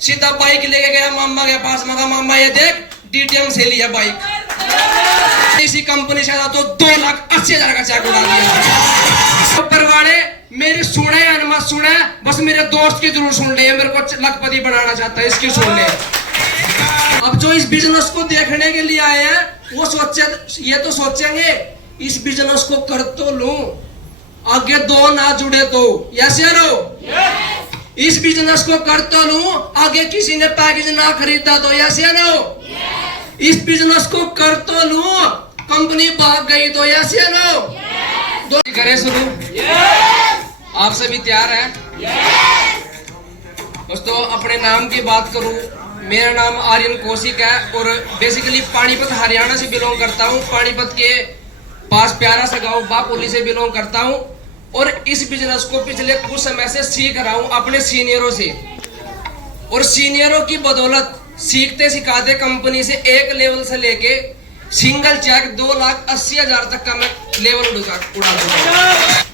सीधा बाइक लेके गया मामा के पास, मगा मामा ये देख डीटीएम से लिया बाइक, इसी कंपनी से तो 2,80,000 का चेक उड़ा दिया। ऊपर वाले मेरी सुने या मत सुने, बस मेरे दोस्त की जरूर सुन ले, मेरे को लखपति बनाना चाहता है, इसकी सुन ले। अब जो इस बिजनेस को देखने के लिए आए हैं वो सोचे, ये तो सोचेंगे इस बिजनेस को कर तो लूं, आगे दो ना जुड़े तो, यस या नो? इस बिजनेस को कर तो लूं, आगे किसी ने पैकेज ना खरीदा तो, यस या नो? इस बिजनेस को कर तो लूं, कंपनी भाग गई तो, यस या नो? दो करें शुरू, आप सभी तैयार हैं? दोस्तों अपने नाम की बात करूं, मेरा नाम आर्यन कौशिक है और बेसिकली पानीपत हरियाणा से बिलोंग करता हूं। पानीपत के पास प्यारा सा गांव बापोली से बिलोंग करता हूं और इस बिजनेस को पिछले कुछ समय से सीख रहा हूं अपने सीनियरों से, और सीनियरों की बदौलत सीखते सिखाते कंपनी से एक लेवल से लेके सिंगल चेक 2,80,000 तक का मैं लेवल उड़ा दूंगा।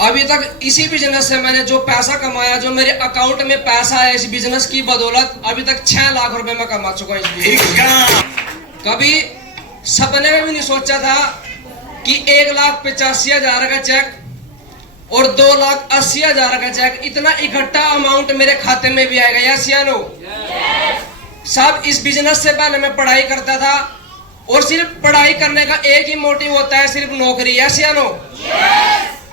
अभी तक इसी बिजनेस से मैंने जो पैसा कमाया, जो मेरे अकाउंट में पैसा है इस बिजनेस की बदौलत, अभी तक 6 लाख रुपए मैं कमा चुका हूं इस बिजनेस। कभी सपने में भी नहीं सोचा था कि 1,85,000 का चेक और 2,80,000 का चेक, इतना इकट्ठा अमाउंट मेरे खाते में भी आएगा, यस या नो? साहब इस बिजनेस से पहले मैं पढ़ाई करता था और सिर्फ पढ़ाई करने का एक ही मोटिव होता है, सिर्फ नौकरी, यस या नो?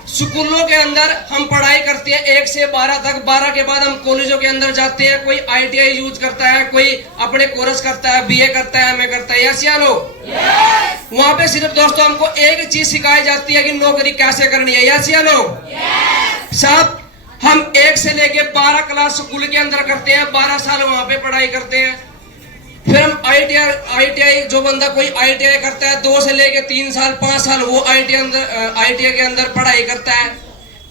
स्कूलों के अंदर हम पढ़ाई करते हैं 1 से 12 तक, 12 के बाद हम कॉलेजों के अंदर जाते हैं, कोई ITI यूज करता है, कोई अपने कोर्स करता है, BA करता है, MA करता है, यस या नो? वहां पे सिर्फ दोस्तों हमको एक चीज सिखाई जाती है कि नौकरी कैसे करनी है, यस या नो? साहब हम 1 से लेके 12 क्लास स्कूल के अंदर करते हैं, 12 साल वहां पे पढ़ाई करते हैं। फिर हम ITI जो बंदा कोई ITI करता है 2 से लेके 3 साल 5 साल वो ITI के अंदर पढ़ाई करता है।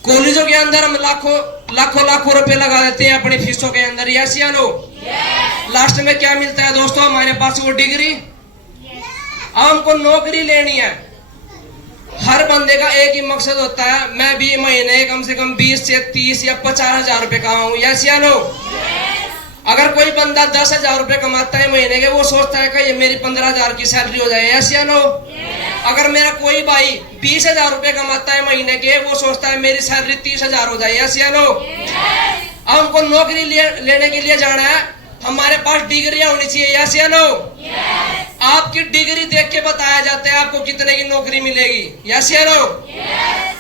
कॉलेजों के अंदर हम लाखों रुपए लगा देते हैं अपनी फीसों के अंदर, यस या नो? लास्ट में क्या मिलता है दोस्तों? हमारे पास वो डिग्री। अब हमको नौकरी लेनी है। हर बंदे का एक ही मकसद होता है, मैं भी महीने कम से कम 20 से 30 या 50,000 रुपए कमाऊं, यस या नो? अगर कोई बंदा 10,000 रुपए कमाता है महीने के, वो सोचता है कि ये मेरी 15,000 की सैलरी हो जाए, यस या नो? अगर मेरा कोई भाई 20,000 रुपए कमाता है महीने के, वो सोचता है मेरी सैलरी 30,000 हो जाए, यस या नो? अब हमको नौकरी लेने के लिए जाना है, हमारे पास डिग्रियां होनी चाहिए, यस या नो? आपकी डिग्री देख के बताया जाता है आपको कितने की नौकरी मिलेगी, यस या नो?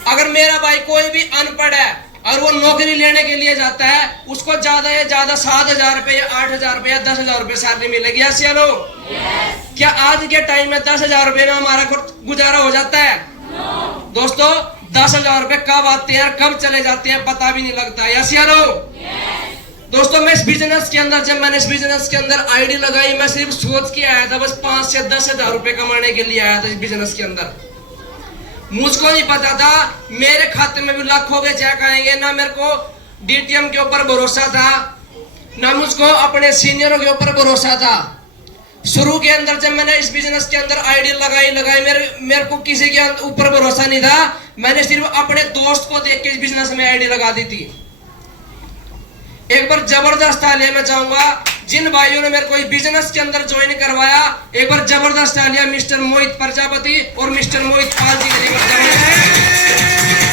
अगर मेरा भाई कोई भी अनपढ़ है और वो नौकरी लेने के लिए जाता है, उसको ज्यादा या ज्यादा 7,000 रुपए या 8,000 रुपए या 10,000 रुपए सैलरी मिलेगी, यस या नो? क्या आज के टाइम में 10,000 रुपए में हमारा गुजारा हो जाता है? दोस्तों 10,000 रुपए कब आते हैं कब चले जाते हैं पता भी नहीं लगता, यस या नो? दोस्तों मैं इस बिजनेस के अंदर, जब मैंने इस बिजनेस के अंदर आईडी लगाई, मैं सिर्फ सोच के आया था, बस 5 से 10,000 रुपए कमाने के लिए आया था इस बिजनेस के अंदर। मुझको नहीं पता था मेरे खाते में भी लाखों के चेक आएंगे, ना मेरे को डीटीएम के ऊपर भरोसा था, ना मुझको अपने सीनियरों के ऊपर भरोसा था। शुरू के अंदर जब मैंने इस बिजनेस के अंदर आईडी लगाई मेरे को किसी के ऊपर भरोसा नहीं था, मैंने सिर्फ अपने दोस्त को देख के इस बिजनेस में आईडी लगा दी थी। एक बार जबरदस्त तालियां मैं चाहूंगा जिन भाइयों ने मेरे को इस बिजनेस के अंदर ज्वाइन करवाया, एक बार जबरदस्त तालियां मिस्टर मोहित प्रजापति और मिस्टर मोहित पाल जी के लिए।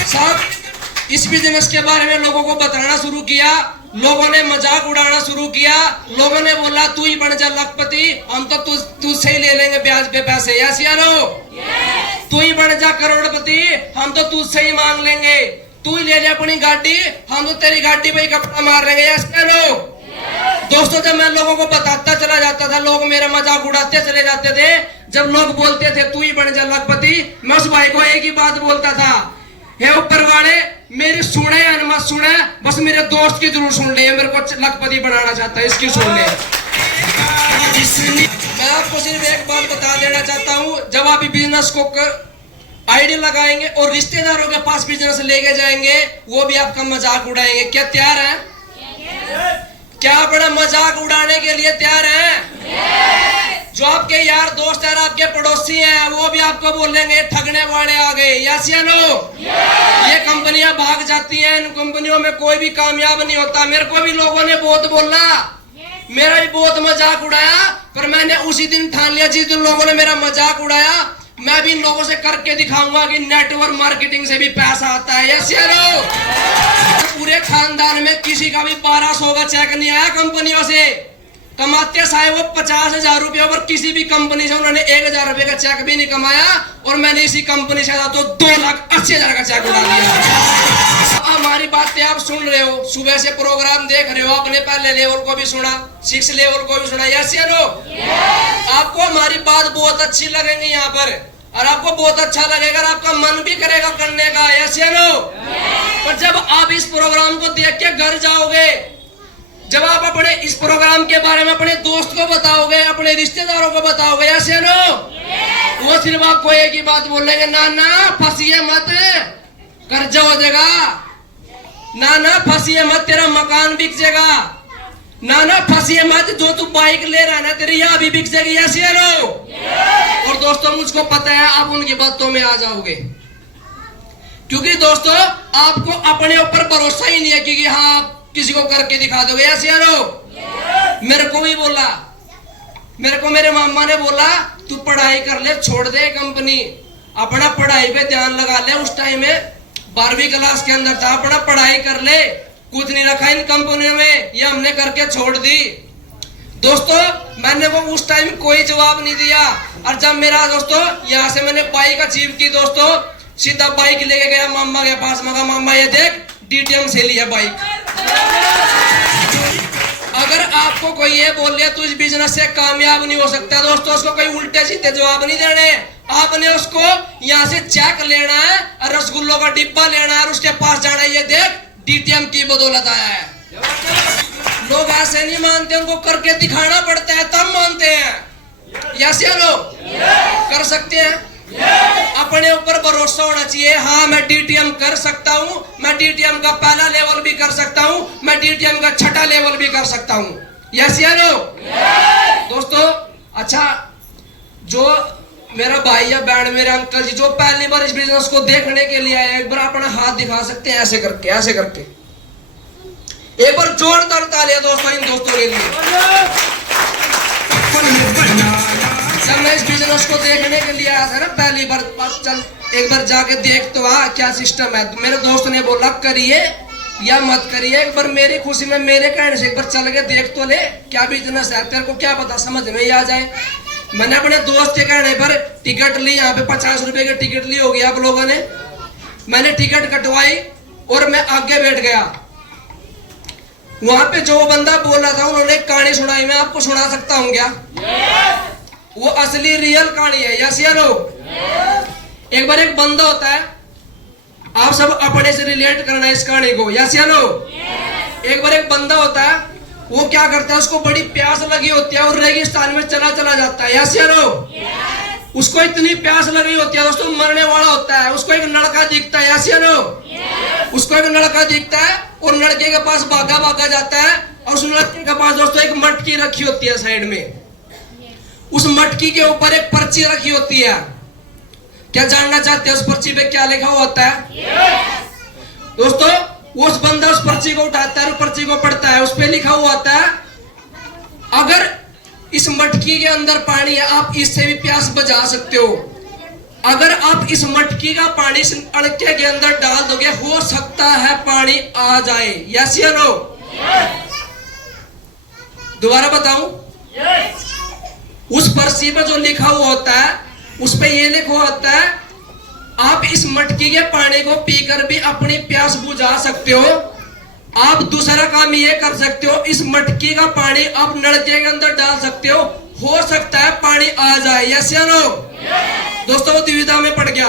साहब इस बिजनेस के बारे में लोगों को बताना शुरू किया, लोगों ने मजाक उड़ाना शुरू किया, लोगों ने बोला तू ही बन जा लखपति, हम तो तुझसे ही ले लेंगे ब्याज पे पैसे, यस या नो? तू ही बन जा करोड़पति, हम तो तुझसे ही मांग लेंगे, तू ही ले ले अपनी गाड़ी, हम तो तेरी गाड़ी पे ही कपड़ा मार लेंगे, यस या नो? दोस्तों जब मैं लोगों को बताता चला जाता था, लोग मेरा मजाक उड़ाते चले जाते थे। जब लोग बोलते थे तू ही बन जा लखपति, मैं उस भाई को एक ही बात बोलता था, हे ऊपर वाले मेरी सुने या मत सुने, बस मेरे दोस्त की जरूर सुन ले, मेरे को लखपति बनाना चाहता है, इसकी सुन ले। मैं आपको सिर्फ एक बात बता देना चाहता हूँ, जब आप बिजनेस को आईडी लगाएंगे और रिश्तेदारों के पास बिजनेस लेके जाएंगे, वो भी आपका मजाक उड़ाएंगे। क्या तैयार है? क्या अपना मजाक उड़ाने के लिए तैयार है? जो आपके यार दोस्त है, आपके पड़ोसी हैं, वो भी आपको बोलेंगे ठगने वाले आ गए। यस या नो? ये कंपनियां भाग जाती हैं, इन कंपनियों में कोई भी कामयाब नहीं होता। मेरे को भी लोगों ने बहुत बोला, मेरा भी बहुत मजाक उड़ाया, पर मैंने उसी दिन ठान लिया जिस दिन लोगों ने मेरा मजाक उड़ाया, मैं भी इन लोगों से करके दिखाऊंगा कि नेटवर्क मार्केटिंग से भी पैसा आता है। यस या नो? पूरे खानदान में किसी का भी 1200 का चेक नहीं आया कंपनियों से। कमाते साहे वो 50,000 रुपये, और किसी भी कंपनी से उन्होंने 1,000 रुपये का चेक भी नहीं कमाया, और मैंने इसी कंपनी से तो 2,80,000 का चेक उड़ा दिया। हमारी बातें आप सुन रहे हो, सुबह से प्रोग्राम देख रहे हो, आपने पहले लेवल को भी सुना, 6 लेवल को भी सुना। यस या नो? आपको हमारी बात बहुत अच्छी लगेगी यहाँ पर, और आपको बहुत अच्छा लगेगा, और आपका मन भी करेगा करने का। यस या नो? पर जब आप इस प्रोग्राम को देख के घर जाओगे, जब आप अपने इस प्रोग्राम के बारे में अपने दोस्त को बताओगे, अपने रिश्तेदारों को बताओगे, यस या नो? वो सिर्फ आपको एक ही बात बोलेंगे, ना ना फंसिए मत, कर्जा हो जाएगा, ना ना फंसिए मत, तेरा मकान बिक जाएगा, ना ना फंसिए मत, जो तू बाइक ले रहा है ना तेरी यहाँ भी बिक जाएगी। यस या नो? और दोस्तों मुझको पता है आप उनकी बातों में आ जाओगे, क्योंकि दोस्तों आपको अपने ऊपर भरोसा ही नहीं है कि हाँ आप किसी को करके दिखा दोगे। यस या नो? मेरे को भी बोला, मेरे को मेरे मामा ने बोला तू पढ़ाई कर ले, छोड़ दे कंपनी, अपना पढ़ाई पे ध्यान लगा ले। उस टाइम में 12वीं क्लास के अंदर था, अपना पढ़ाई कर ले, कुछ नहीं रखा इन कंपनियों में, ये हमने करके छोड़ दी। दोस्तों मैंने वो उस टाइम कोई जवाब नहीं दिया, और जब मेरा दोस्तों यहाँ से मैंने बाइक अचीव की, दोस्तों सीधा बाइक लेके गया मामा के पास, मगा मामा ये देख DTM से लिया बाइक। अगर आपको कोई ये बोल लिया तू इस बिजनेस से कामयाब नहीं हो सकता, दोस्तों उसको कोई उल्टे सीधे जवाब नहीं देने। आपने उसको यहाँ से चेक लेना है, और रसगुल्लों का डिब्बा लेना है, और उसके पास जाना है, ये देख DTM की बदौलत आया है। लोग ऐसे नहीं मानते, उनको करके दिखाना पड़ता है तब मानते हैं। यस या नो? कर सकते हैं, अपने ऊपर भरोसा होना चाहिए। हाँ मैं DTM कर सकता हूँ, मैं DTM का पहला लेवल भी कर सकता हूँ, मैं DTM का छठा लेवल भी कर सकता हूँ। यस या नो? दोस्तों अच्छा, जो मेरा भाई या बहन, मेरे अंकल जी जो पहली बार इस बिजनेस को देखने के लिए आए, एक बार अपना हाथ दिखा सकते हैं ऐसे करके, ऐसे करके एक बार जोरदार तालियां दोस्तों इन दोस्तों के लिए। जब मैं इस बिजनेस को देखने के लिए आया था ना पहली बार, चल एक बार जाके देख तो आ क्या सिस्टम है, तो मेरे दोस्त ने बोला करिए या मत करिए, एक बार मेरी खुशी में मेरे कहने से एक बार चल के देख तो ले क्या बिजनेस है, तेरे को क्या पता समझ में ही आ जाए। मैंने अपने दोस्त के कहने पर टिकट ली, यहाँ पे 50 रुपए की टिकट ली होगी आप लोगों ने, मैंने टिकट कटवाई और मैं आगे बैठ गया। वहां पे जो बंदा बोल रहा था उन्होंने कहानी सुनाई, मैं आपको सुना सकता हूँ क्या? वो असली रियल कहानी है। यस या नो? एक बार एक बंदा होता है, आप सब अपने से रिलेट करना इस कहानी को। यस या नो? एक बार एक बंदा होता है, वो क्या करता है, उसको बड़ी प्यास लगी होती है और रेगिस्तान में चला जाता है। यस या नो? उसको इतनी प्यास लगी होती है दोस्तों, मरने वाला होता है, उसको एक लड़का दिखता है। यस या नो? उसको एक लड़का दिखता है और लड़के के पास भागा जाता है, और उस लड़के के पास दोस्तों एक मटकी रखी होती है साइड में, उस मटकी के ऊपर एक पर्ची रखी होती है। क्या जानना चाहते हैं उस पर्ची पे क्या लिखा हुआ होता है? दोस्तों उस बंदा उस पर्ची को उठाता है और पर्ची को पढ़ता है, उस पे लिखा हुआ होता है अगर इस मटकी के अंदर पानी है आप इससे भी प्यास बुझा सकते हो, अगर आप इस मटकी का पानी इस अड़के के अंदर डाल दोगे हो सकता है पानी आ जाए। यस या नो? दोबारा बताऊं? उस पर्ची पर जो लिखा हुआ होता है उस पे ये लिखा होता है आप इस मटकी के पानी को पीकर भी अपनी प्यास बुझा सकते हो। आप दूसरा काम ये कर सकते हो, इस मटकी का पानी आप नलके के अंदर डाल सकते हो सकता है पानी आ जाए। यस या नो? दोस्तों वो दुविधा में पड़ गया।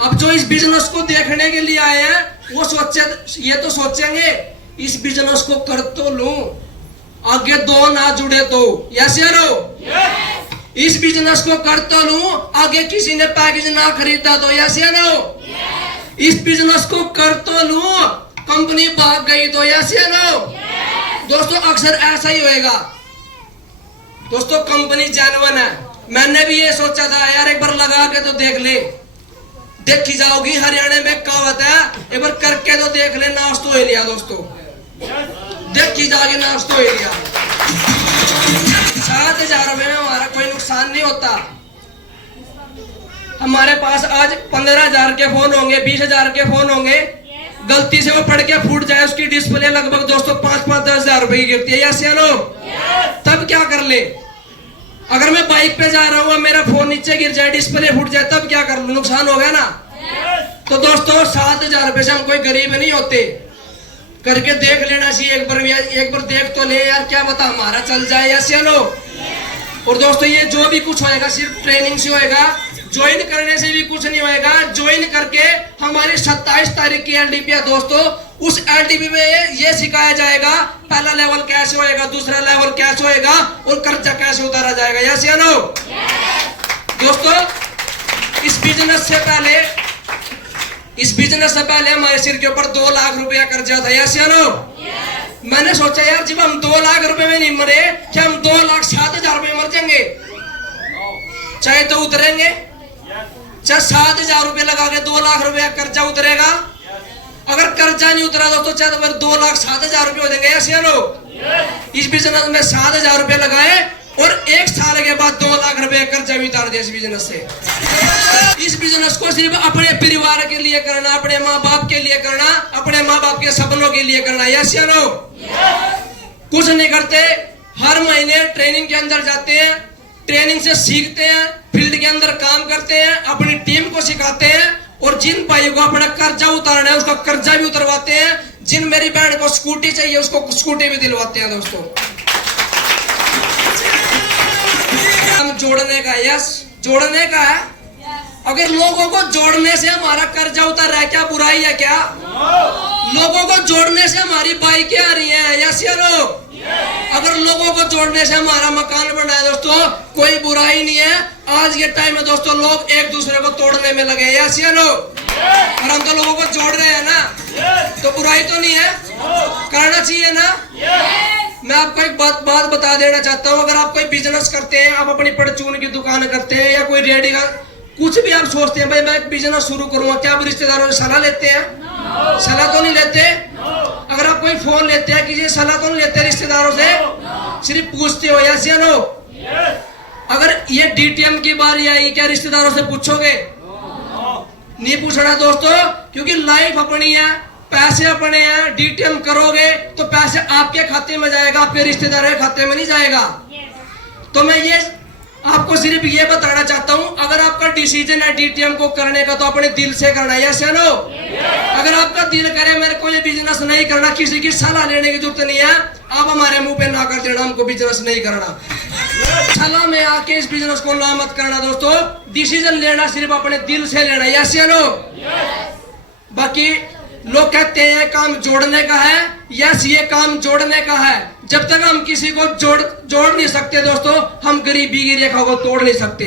अब जो इस बिजनेस को देखने के लिए आए हैं वो ये तो सोचेंगे इस बिजनेस को कर तो लूं, आगे दो ना जुड़े तो। यस या नो? इस बिजनेस को कर तो लूं, आगे किसी ने पैकेज ना खरीदा तो। यस या नो? इस बिजनेस को कर तो लूं, कंपनी भाग गई तो। यस या नो? दोस्तों अक्सर ऐसा ही होएगा। दोस्तों कंपनी जेन्युइन है। मैंने भी ये सोचा था यार एक बार लगा के तो देख ले, देखी जाओगी। हरियाणा में कहावत है, एक बार करके तो देख ले, नाश तो लिया दोस्तों, देखी जाओगी नाश तो लिया। 7,000 रुपए में हमारा कोई नुकसान नहीं होता। हमारे पास आज 15,000 के फोन होंगे, 20,000 के फोन होंगे, गलती से वो फट के फूट जाए, उसकी डिस्प्ले लगभग दोस्तों 5-10,000 रुपए की गिरती है। यस या नो? तब क्या कर ले? अगर मैं बाइक पे जा रहा हूँ, मेरा फोन नीचे गिर जाए, डिस्प्ले फूट जाए, तब क्या कर लूं? नुकसान हो गया ना। तो दोस्तों 7,000 रुपए से हम कोई गरीब नहीं होते। करके देख लेना चाहिए एक बार देख तो ले यार, क्या बता हमारा चल जाए। यस या नो? और दोस्तों ये जो भी कुछ होएगा सिर्फ ट्रेनिंग से होएगा, ज्वाइन करने से भी कुछ नहीं होएगा। ज्वाइन करके हमारी 27 तारीख की एलडीपी है दोस्तों, उस एलडीपी में ये सिखाया जाएगा पहला लेवल कैसे होएगा, दूसरा लेवल कैसे होएगा और कर्जा कैसे उतारा जाएगा। यस या नो? दोस्तों इस बिजनेस से पहले हमारे सिर के ऊपर 2 लाख रुपया कर्जा था। यस या नो? मैंने सोचा यार जब हम 2 लाख रुपए में नहीं मरे, क्या हम 2,07,000 रुपए मर जाएंगे? चाहे तो उतरेंगे, चाहे 7,000 रुपए लगा के 2 लाख रुपया कर्जा उतरेगा। अगर कर्जा नहीं उतरा दोस्तों, चाहे तो फिर 2,07,000 रुपए हो जाएंगे। यस या नो? इस बिजनेस में 7,000 रुपए लगाए और 1 साल के बाद 2 लाख रुपए कर्जा भी उतार दिया इस बिजनेस से। इस बिजनेस को सिर्फ अपने परिवार के लिए करना, अपने माँ बाप के लिए करना, अपने माँ बाप के सपनों के लिए करना। यस या नो? कुछ नहीं करते, हर महीने ट्रेनिंग के अंदर जाते हैं, ट्रेनिंग से सीखते हैं, फील्ड के अंदर काम करते हैं, अपनी टीम को सिखाते हैं और जिन भाइयों को अपना कर्जा उतारना है उसका कर्जा भी उतरवाते हैं। जिन मेरी बहन को स्कूटी चाहिए उसको स्कूटी भी दिलवाते हैं दोस्तों। हम जोड़ने का, यस जोड़ने का है। अगर लोगों को जोड़ने से हमारा कर्जा उतर रहा है, क्या बुराई है क्या? लोगों को जोड़ने से हमारी बाइकें आ रही हैं। यस या नो? अगर लोगों को जोड़ने से हमारा मकान बना है दोस्तों, कोई बुराई नहीं है। आज के टाइम में दोस्तों लोग एक दूसरे को तोड़ने में लगे। यस या नो? और हम तो लोगों को जोड़ रहे हैं ना, तो बुराई तो नहीं है, करना चाहिए ना। मैं आपको एक बात बता देना चाहता हूँ, अगर आप कोई बिजनेस करते हैं, आप अपनी परचून की दुकान करते हैं या कोई रेडी का कुछ भी आप सोचते हैं भाई मैं एक बिजनेस शुरू करूंगा, क्या आप रिश्तेदारों से सलाह लेते हैं? सलाह तो नहीं लेते। अगर आप कोई फोन लेते हैं किसी सलाह तो नहीं लेते रिश्तेदारों से, सिर्फ पूछते हो। यस या नो? अगर ये डीटीएम की बारी आई, क्या रिश्तेदारों से पूछोगे? नहीं पूछना दोस्तों, क्योंकि लाइफ अपनी है, पैसे अपने हैं। डीटीएम करोगे तो पैसे आपके खाते में जाएगा, आपके रिश्तेदारों के खाते में नहीं जाएगा। तो मैं ये आपको सिर्फ ये बताना चाहता हूं, अगर आपका डिसीजन है डीटीएम को करने का तो अपने दिल से करना है। यस या नो? अगर आपका दिल करे मेरे को ये बिजनेस नहीं करना, किसी की सलाह लेने की जरूरत नहीं है। आप हमारे मुंह पे ना कर देना हमको बिजनेस नहीं करना, सलाह में आके इस बिजनेस को ना मत करना दोस्तों। डिसीजन लेना सिर्फ अपने दिल से लेना। यस या नो? बाकी लोग कहते हैं काम जोड़ने का है। यस, ये काम जोड़ने का है। जब तक हम किसी को जोड़ नहीं सकते दोस्तों, हम गरीबी की रेखा को तोड़ नहीं सकते।